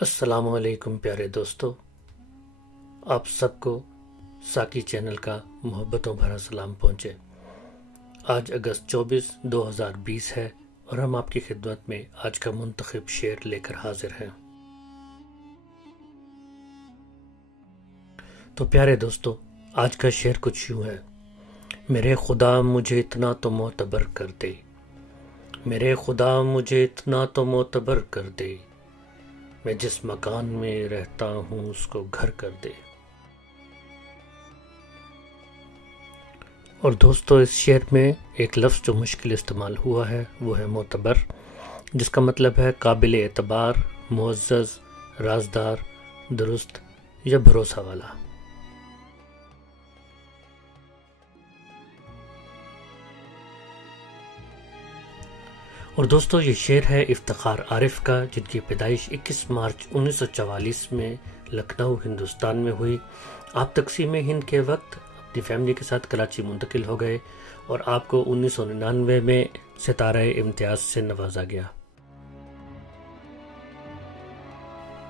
السلام علیکم پیارے دوستو، آپ سب کو ساکی چینل کا محبتوں بھرا سلام پہنچے۔ آج اگست 24، 2020 ہے اور ہم آپ کی خدمت میں آج کا منتخب شعر لے کر حاضر ہیں۔ تو پیارے دوستو، آج کا شعر کچھ یوں ہے: میرے خدا مجھے اتنا تو معتبر کر دے، میرے خدا مجھے اتنا تو معتبر کر دے، میں جس مکان میں رہتا ہوں اس کو گھر کر دے۔ اور دوستو، اس شعر میں ایک لفظ جو مشکل استعمال ہوا ہے وہ ہے معتبر، جس کا مطلب ہے قابل اعتبار، معزز، رازدار، درست یا بھروسہ والا۔ اور دوستو، یہ شعر ہے افتخار عارف کا، جن کی پیدائش 21 مارچ 1944 میں لکھنؤ، ہندوستان میں ہوئی۔ آپ تقسیم ہند کے وقت اپنی فیملی کے ساتھ کراچی منتقل ہو گئے اور آپ کو 1999 میں ستارہ امتیاز سے نوازا گیا۔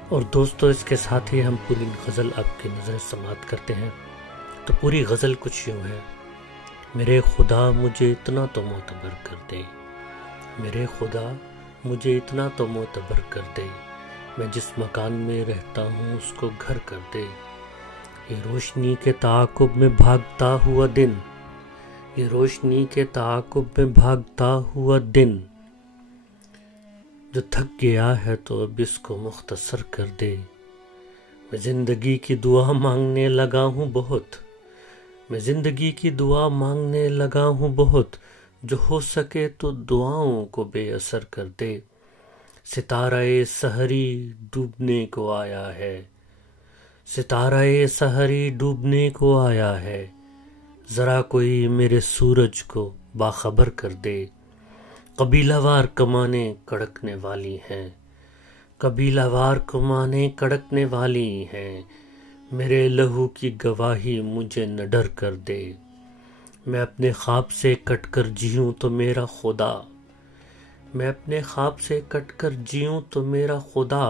اور دوستو، اس کے ساتھ ہی ہم پوری غزل آپ کی نظر سماعت کرتے ہیں۔ تو پوری غزل کچھ یوں ہے: میرے خدا مجھے اتنا تو معتبر کر دے، میرے خدا مجھے اتنا تو معتبر کر دے، میں جس مکان میں رہتا ہوں اس کو گھر کر دے۔ یہ روشنی کے تعاقب میں بھاگتا ہوا دن، یہ روشنی کے تعاقب میں بھاگتا ہوا دن، جو تھک گیا ہے تو اب اس کو مختصر کر دے۔ میں زندگی کی دعا مانگنے لگا ہوں بہت، میں زندگی کی دعا مانگنے لگا ہوں بہت، جو ہو سکے تو دعاؤں کو بے اثر کر دے۔ ستارہ سحری ڈوبنے کو آیا ہے، ستارہ سحری ڈوبنے کو آیا ہے، ذرا کوئی میرے سورج کو باخبر کر دے۔ قبیلہ وار کمانیں کڑکنے والی ہیں، قبیلہ وار کمانیں کڑکنے والی ہیں، میرے لہو کی گواہی مجھے نہ ڈر کر دے۔ میں اپنے خواب سے کٹ کر جیوں تو میرا خدا، میں اپنے خواب سے کٹ کر جیوں تو میرا خدا،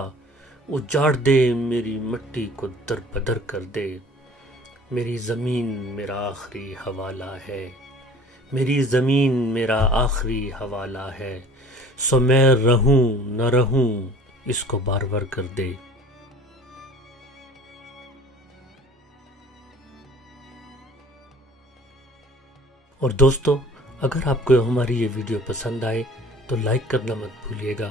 اجاڑ دے میری مٹی کو در بدر کر دے۔ میری زمین میرا آخری حوالہ ہے، میری زمین میرا آخری حوالہ ہے، سو میں رہوں نہ رہوں اس کو بار بار کر دے۔ اور دوستو، اگر آپ کو ہماری یہ ویڈیو پسند آئے تو لائک کرنا مت بھولیے گا،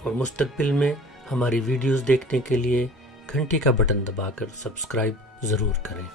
اور مستقبل میں ہماری ویڈیوز دیکھنے کے لیے گھنٹی کا بٹن دبا کر سبسکرائب ضرور کریں۔